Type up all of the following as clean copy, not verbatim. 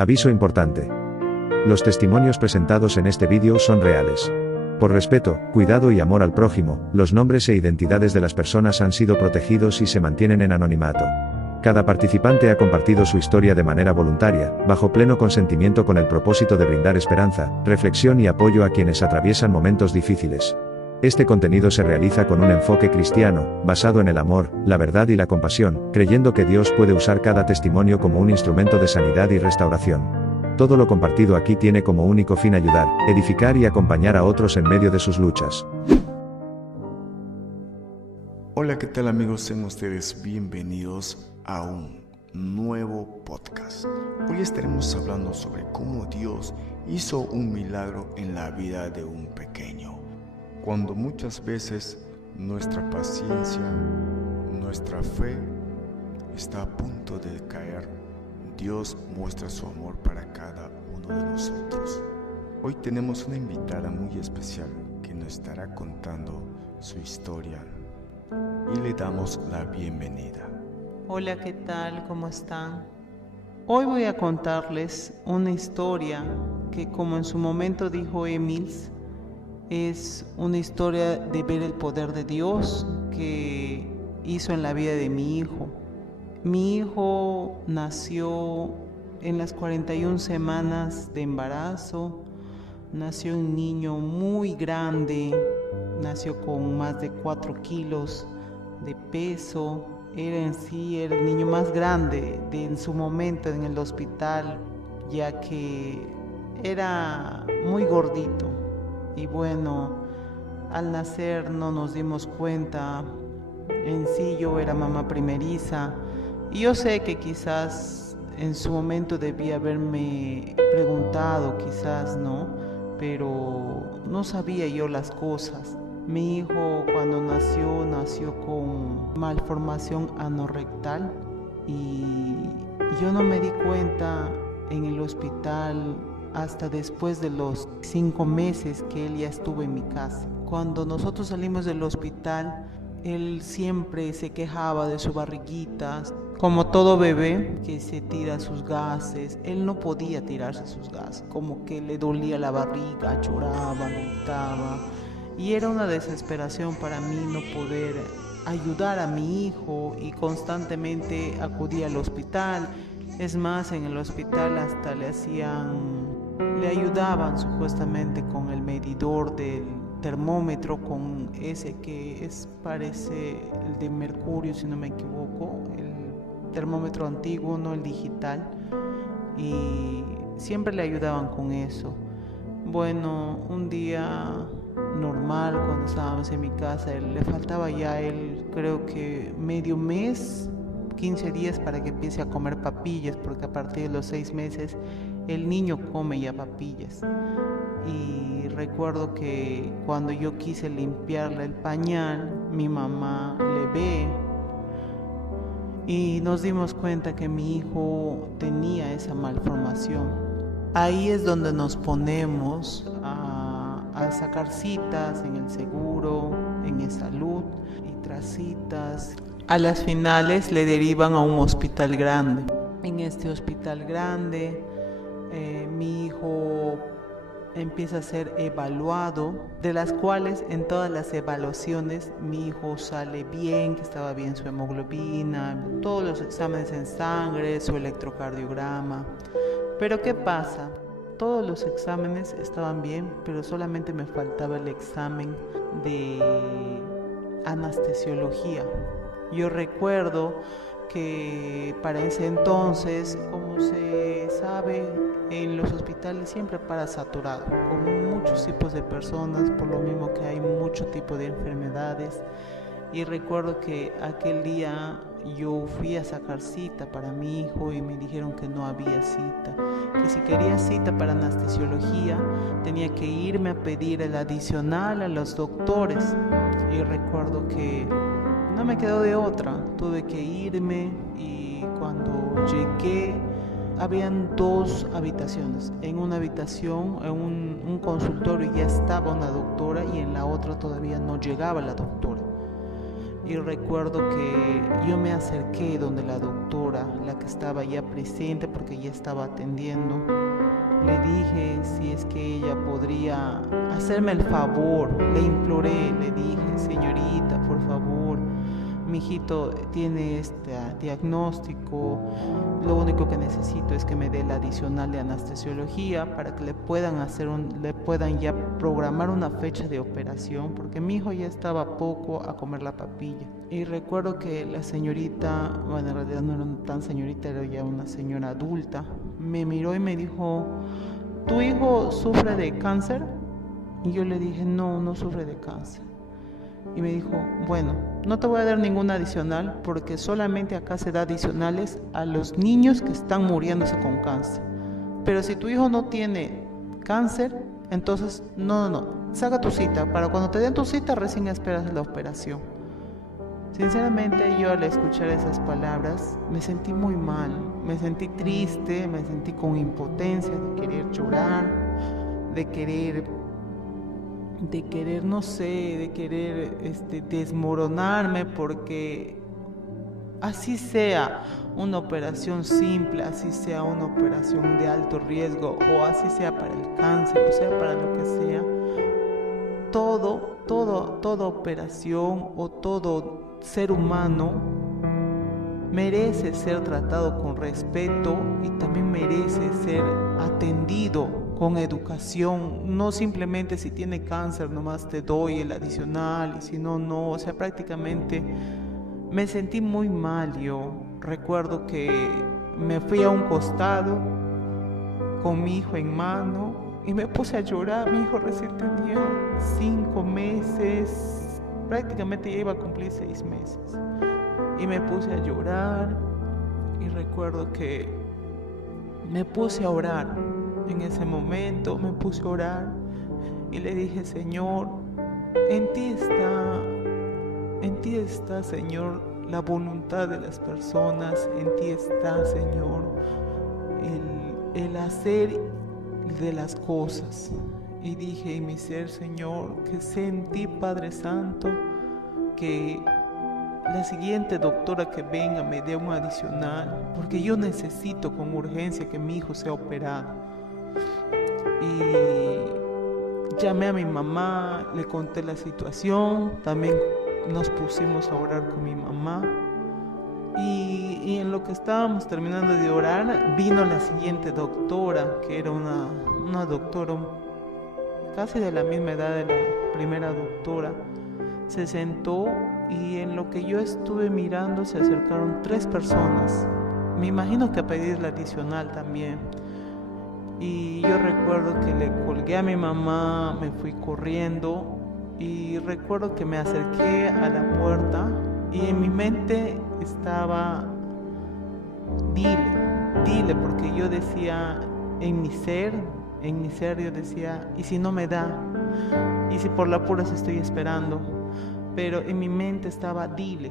Aviso importante. Los testimonios presentados en este vídeo son reales. Por respeto, cuidado y amor al prójimo, los nombres e identidades de las personas han sido protegidos y se mantienen en anonimato. Cada participante ha compartido su historia de manera voluntaria, bajo pleno consentimiento con el propósito de brindar esperanza, reflexión y apoyo a quienes atraviesan momentos difíciles. Este contenido se realiza con un enfoque cristiano, basado en el amor, la verdad y la compasión, creyendo que Dios puede usar cada testimonio como un instrumento de sanidad y restauración. Todo lo compartido aquí tiene como único fin ayudar, edificar y acompañar a otros en medio de sus luchas. Hola, ¿qué tal amigos? Sean ustedes bienvenidos a un nuevo podcast. Hoy estaremos hablando sobre cómo Dios hizo un milagro en la vida de un pequeño. Cuando muchas veces nuestra paciencia, nuestra fe está a punto de caer, Dios muestra su amor para cada uno de nosotros. Hoy tenemos una invitada muy especial que nos estará contando su historia y le damos la bienvenida. Hola, ¿qué tal? ¿Cómo están? Hoy voy a contarles una historia que, como en su momento dijo Emils, es una historia de ver el poder de Dios que hizo en la vida de mi hijo. Mi hijo nació en las 41 semanas de embarazo, nació un niño muy grande, nació con más de 4 kilos de peso, era el niño más grande en su momento en el hospital, ya que era muy gordito. Y bueno, al nacer no nos dimos cuenta, en sí yo era mamá primeriza, y yo sé que quizás en su momento debía haberme preguntado, quizás no, pero no sabía yo las cosas. Mi hijo cuando nació con malformación anorrectal y yo no me di cuenta en el hospital hasta después de los 5 meses que él ya estuvo en mi casa. Cuando nosotros salimos del hospital, él siempre se quejaba de su barriguita. Como todo bebé que se tira sus gases, él no podía tirarse sus gases, como que le dolía la barriga, lloraba, gritaba. Y era una desesperación para mí no poder ayudar a mi hijo y constantemente acudía al hospital. Es más, en el hospital hasta le ayudaban supuestamente con el medidor del termómetro, con ese que parece el de mercurio, si no me equivoco, el termómetro antiguo, no el digital, y siempre le ayudaban con eso. Bueno, un día normal, cuando estábamos en mi casa, le faltaba ya creo que medio mes, 15 días para que empiece a comer papillas, porque a partir de los 6 meses el niño come ya papillas. Y recuerdo que cuando yo quise limpiarle el pañal, mi mamá le ve y nos dimos cuenta que mi hijo tenía esa malformación. Ahí es donde nos ponemos a sacar citas en el seguro, en el salud, y tras citas, a las finales le derivan a un hospital grande. En este hospital grande, mi hijo empieza a ser evaluado, de las cuales en todas las evaluaciones mi hijo sale bien, que estaba bien su hemoglobina, todos los exámenes en sangre, su electrocardiograma. Pero ¿qué pasa? Todos los exámenes estaban bien, pero solamente me faltaba el examen de anestesiología. Yo recuerdo que para ese entonces, como se sabe, en los hospitales siempre para saturado, con muchos tipos de personas, por lo mismo que hay mucho tipo de enfermedades. Y recuerdo que aquel día yo fui a sacar cita para mi hijo y me dijeron que no había cita, que si quería cita para anestesiología tenía que irme a pedir el adicional a los doctores. Y recuerdo que no me quedó de otra, tuve que irme, y cuando llegué habían 2 habitaciones. En una habitación, en un consultorio, ya estaba una doctora y en la otra todavía no llegaba la doctora. Y recuerdo que yo me acerqué donde la doctora, la que estaba ya presente porque ya estaba atendiendo, le dije si es que ella podría hacerme el favor, le imploré, le dije, señorita, por favor, mi hijito tiene este diagnóstico, lo único que necesito es que me dé la adicional de anestesiología para que le puedan ya programar una fecha de operación, porque mi hijo ya estaba poco a comer la papilla. Y recuerdo que la señorita, bueno, en realidad no era tan señorita, era ya una señora adulta, me miró y me dijo, ¿tu hijo sufre de cáncer? Y yo le dije, no sufre de cáncer. Y me dijo, bueno, no te voy a dar ninguna adicional porque solamente acá se da adicionales a los niños que están muriéndose con cáncer. Pero si tu hijo no tiene cáncer, entonces no, saca tu cita. Para cuando te den tu cita recién esperas la operación. Sinceramente yo al escuchar esas palabras me sentí muy mal, me sentí triste, me sentí con impotencia de querer llorar, de querer no sé, de querer desmoronarme, porque así sea una operación simple, así sea una operación de alto riesgo, o así sea para el cáncer, o sea para lo que sea, toda operación o todo ser humano merece ser tratado con respeto y también merece ser atendido con educación, no simplemente si tiene cáncer nomás te doy el adicional y si no, o sea, prácticamente me sentí muy mal. Yo recuerdo que me fui a un costado con mi hijo en mano y me puse a llorar. Mi hijo recién tenía 5 meses, prácticamente ya iba a cumplir 6 meses. Y me puse a llorar y recuerdo que me puse a orar. En ese momento me puse a orar y le dije, Señor, en ti está, Señor, la voluntad de las personas, en ti está, Señor, el hacer de las cosas. Y dije en mi ser, Señor, que sé en ti, Padre Santo, que la siguiente doctora que venga me dé un adicional, porque yo necesito con urgencia que mi hijo sea operado. Y llamé a mi mamá, le conté la situación, también nos pusimos a orar con mi mamá. Y en lo que estábamos terminando de orar, vino la siguiente doctora, que era una doctora casi de la misma edad de la primera doctora. Se sentó y en lo que yo estuve mirando se acercaron 3 personas. Me imagino que a pedir la adicional también. Y yo recuerdo que le colgué a mi mamá, me fui corriendo y recuerdo que me acerqué a la puerta y en mi mente estaba, dile, porque yo decía en mi ser yo decía, ¿y si no me da? ¿Y si por la pura estoy esperando? Pero en mi mente estaba, dile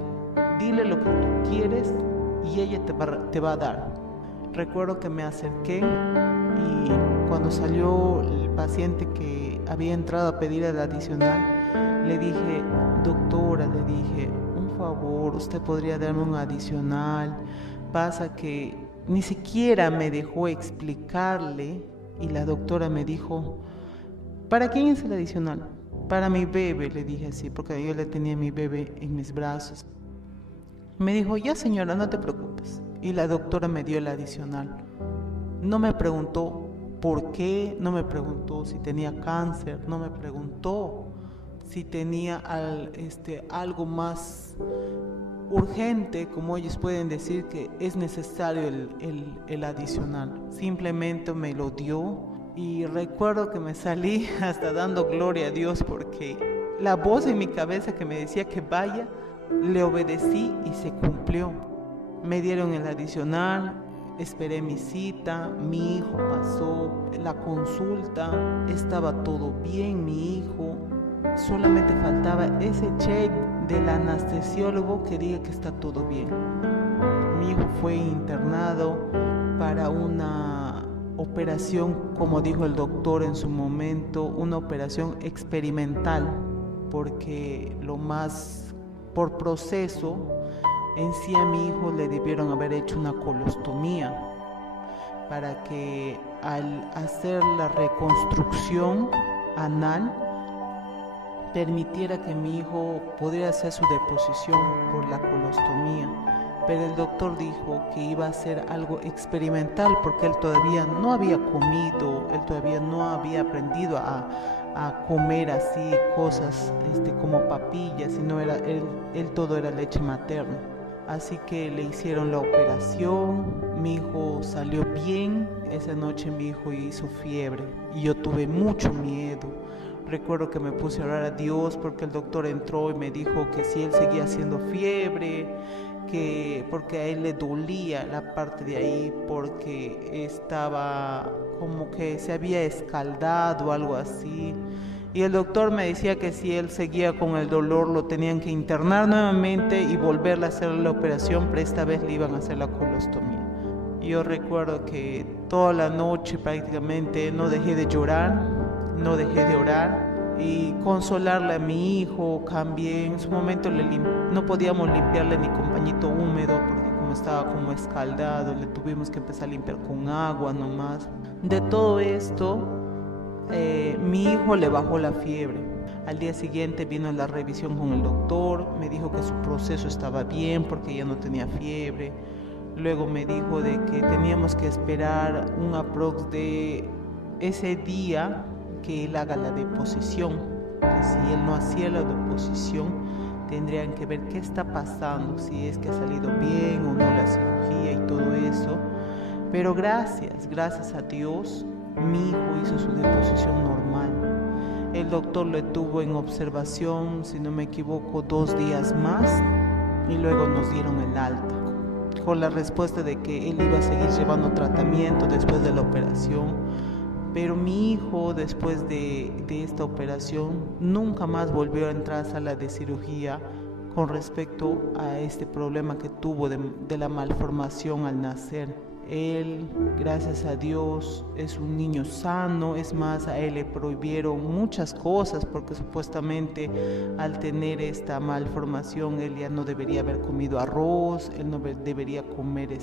lo que tú quieres y ella te va a dar. Recuerdo que me acerqué y cuando salió el paciente que había entrado a pedir el adicional, le dije, doctora, un favor, usted podría darme un adicional. Pasa que ni siquiera me dejó explicarle y la doctora me dijo, ¿para quién es el adicional? Para mi bebé, le dije así, porque yo le tenía a mi bebé en mis brazos. Me dijo, ya señora, no te preocupes. Y la doctora me dio el adicional. No me preguntó por qué, no me preguntó si tenía cáncer, no me preguntó si tenía algo más urgente, como ellos pueden decir que es necesario el adicional. Simplemente me lo dio y recuerdo que me salí hasta dando gloria a Dios, porque la voz en mi cabeza que me decía que vaya, le obedecí y se cumplió. Me dieron el adicional, esperé mi cita, mi hijo pasó la consulta, estaba todo bien mi hijo, solamente faltaba ese check del anestesiólogo que diga que está todo bien. Mi hijo fue internado para una operación, como dijo el doctor en su momento, una operación experimental, porque lo más por proceso, en sí a mi hijo le debieron haber hecho una colostomía para que al hacer la reconstrucción anal permitiera que mi hijo pudiera hacer su deposición por la colostomía. Pero el doctor dijo que iba a ser algo experimental porque él todavía no había comido, él todavía no había aprendido a comer así cosas como papillas, sino él todo era leche materna. Así que le hicieron la operación, mi hijo salió bien, esa noche mi hijo hizo fiebre y yo tuve mucho miedo. Recuerdo que me puse a orar a Dios porque el doctor entró y me dijo que si él seguía haciendo fiebre, porque a él le dolía la parte de ahí porque estaba como que se había escaldado o algo así. Y el doctor me decía que si él seguía con el dolor lo tenían que internar nuevamente y volverle a hacer la operación, pero esta vez le iban a hacer la colostomía. Yo recuerdo que toda la noche prácticamente no dejé de llorar, no dejé de orar y consolarle a mi hijo. Cambié, en su momento no podíamos limpiarle ni con pañito húmedo porque como estaba como escaldado, le tuvimos que empezar a limpiar con agua nomás. De todo esto, mi hijo le bajó la fiebre. Al día siguiente vino la revisión con el doctor, me dijo que su proceso estaba bien porque ya no tenía fiebre. Luego me dijo de que teníamos que esperar un aprox de ese día que él haga la deposición, que si él no hacía la deposición tendrían que ver qué está pasando, si es que ha salido bien o no la cirugía y todo eso. Pero gracias a Dios, mi hijo hizo su deposición normal. El doctor lo tuvo en observación, si no me equivoco, 2 días más y luego nos dieron el alta, con la respuesta de que él iba a seguir llevando tratamiento después de la operación. Pero mi hijo, después de esta operación, nunca más volvió a entrar a sala de cirugía con respecto a este problema que tuvo de la malformación al nacer. Él, gracias a Dios, es un niño sano. Es más, a él le prohibieron muchas cosas porque supuestamente al tener esta malformación él ya no debería haber comido arroz, él no debería comer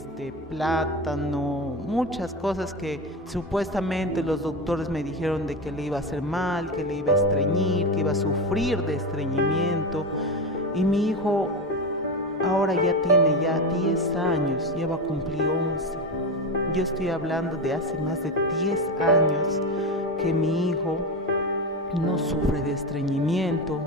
plátano, muchas cosas que supuestamente los doctores me dijeron de que le iba a hacer mal, que le iba a estreñir, que iba a sufrir de estreñimiento. Y mi hijo ahora ya tiene 10 años, ya va a cumplir 11. Yo estoy hablando de hace más de 10 años que mi hijo no sufre de estreñimiento.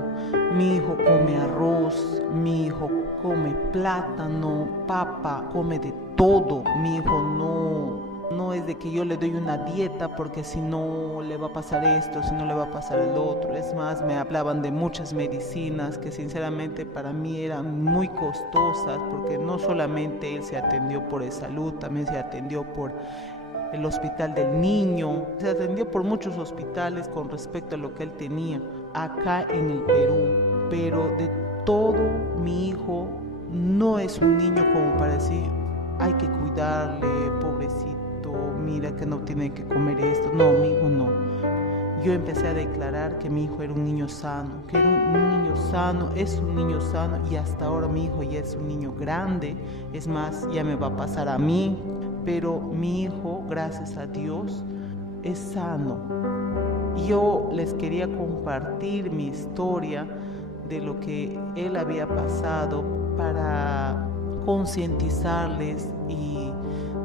Mi hijo come arroz, mi hijo come plátano, papa, come de todo. Mi hijo no es de que yo le doy una dieta porque si no le va a pasar esto, si no le va a pasar el otro. Es más, me hablaban de muchas medicinas que sinceramente para mí eran muy costosas porque no solamente él se atendió por salud, también se atendió por el hospital del niño, se atendió por muchos hospitales con respecto a lo que él tenía acá en el Perú. Pero de todo, mi hijo no es un niño como para decir hay que cuidarle, pobrecito, mira que no tiene que comer esto. No, mi hijo no. Yo empecé a declarar que mi hijo era un niño sano, que era un niño sano, es un niño sano, y hasta ahora mi hijo ya es un niño grande. Es más, ya me va a pasar a mí, pero mi hijo, gracias a Dios, es sano. Yo les quería compartir mi historia de lo que él había pasado para concientizarles y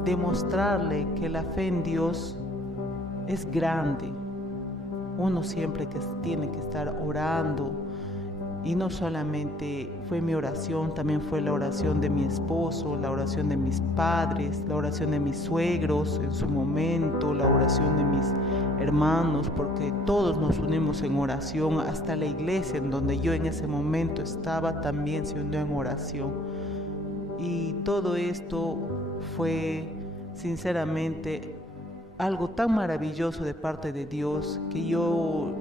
demostrarle que la fe en Dios es grande. Uno siempre tiene que estar orando, y no solamente fue mi oración, también fue la oración de mi esposo, la oración de mis padres, la oración de mis suegros en su momento, la oración de mis hermanos, porque todos nos unimos en oración. Hasta la iglesia en donde yo en ese momento estaba también se unió en oración. Y todo esto fue sinceramente algo tan maravilloso de parte de Dios que yo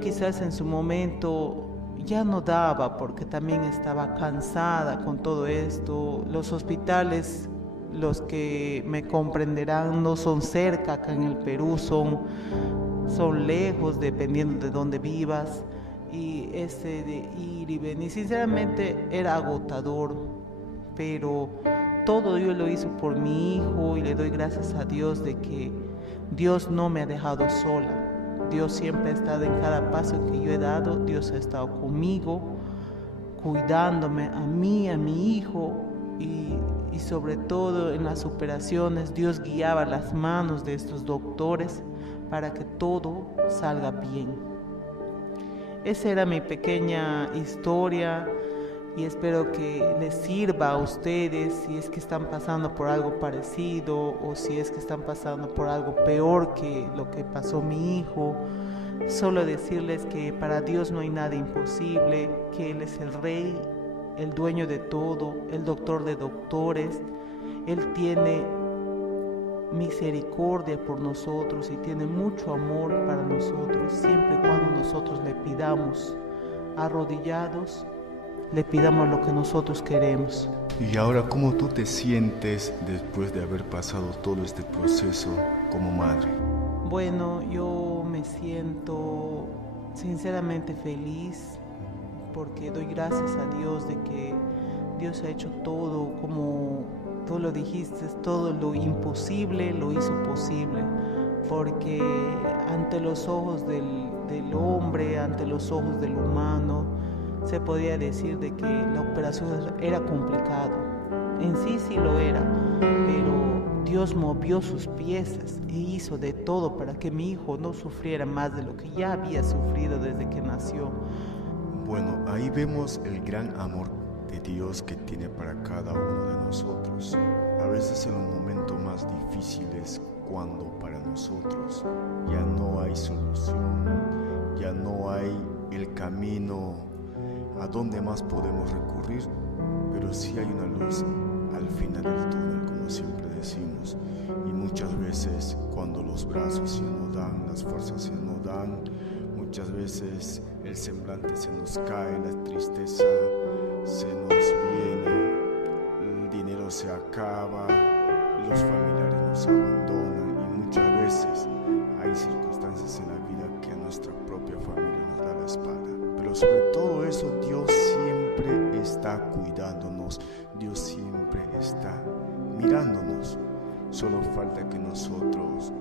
quizás en su momento ya no daba, porque también estaba cansada con todo esto. Los hospitales, los que me comprenderán, no son cerca acá en el Perú, son lejos dependiendo de dónde vivas. y de ir y venir. Sinceramente era agotador, pero todo Dios lo hizo por mi hijo y le doy gracias a Dios de que Dios no me ha dejado sola. Dios siempre ha estado en cada paso que yo he dado. Dios ha estado conmigo, cuidándome a mí, a mi hijo y sobre todo en las operaciones. Dios guiaba las manos de estos doctores para que todo salga bien. Esa era mi pequeña historia y espero que les sirva a ustedes si es que están pasando por algo parecido o si es que están pasando por algo peor que lo que pasó mi hijo. Solo decirles que para Dios no hay nada imposible, que Él es el Rey, el dueño de todo, el doctor de doctores. Él tiene misericordia por nosotros y tiene mucho amor para nosotros, siempre y cuando nosotros le pidamos arrodillados, le pidamos lo que nosotros queremos. Y ahora, ¿cómo tú te sientes después de haber pasado todo este proceso como madre? Bueno, yo me siento sinceramente feliz porque doy gracias a Dios de que Dios ha hecho todo, como tú lo dijiste, todo lo imposible lo hizo posible, porque ante los ojos del hombre, ante los ojos del humano, se podía decir de que la operación era complicado. En sí lo era, pero Dios movió sus piezas e hizo de todo para que mi hijo no sufriera más de lo que ya había sufrido desde que nació. Bueno, ahí vemos el gran amor de Dios que tiene para cada uno de nosotros. A veces en los momentos más difíciles, cuando para nosotros ya no hay solución, ya no hay el camino a donde más podemos recurrir, pero sí hay una luz al final del túnel, como siempre decimos. Y muchas veces cuando los brazos ya no dan, las fuerzas ya no dan, muchas veces el semblante se nos cae, la tristeza se nos viene, el dinero se acaba, los familiares nos abandonan y muchas veces hay circunstancias en la vida que a nuestra propia familia nos da la espalda. Pero sobre todo eso, Dios siempre está cuidándonos, Dios siempre está mirándonos. Solo falta que nosotros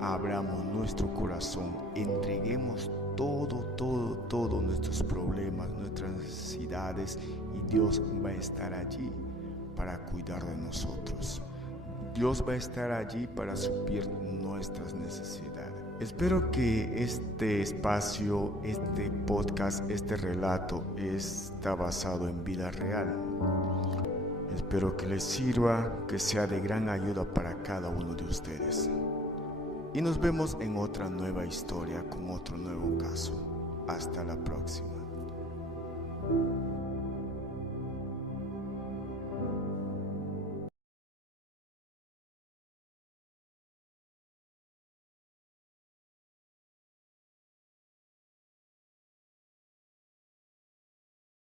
abramos nuestro corazón, entreguemos todos nuestros problemas, nuestras necesidades, y Dios va a estar allí para cuidar de nosotros. Dios va a estar allí para suplir nuestras necesidades. Espero que este espacio, este podcast, este relato está basado en vida real. Espero que les sirva, que sea de gran ayuda para cada uno de ustedes. Y nos vemos en otra nueva historia con otro nuevo caso. Hasta la próxima.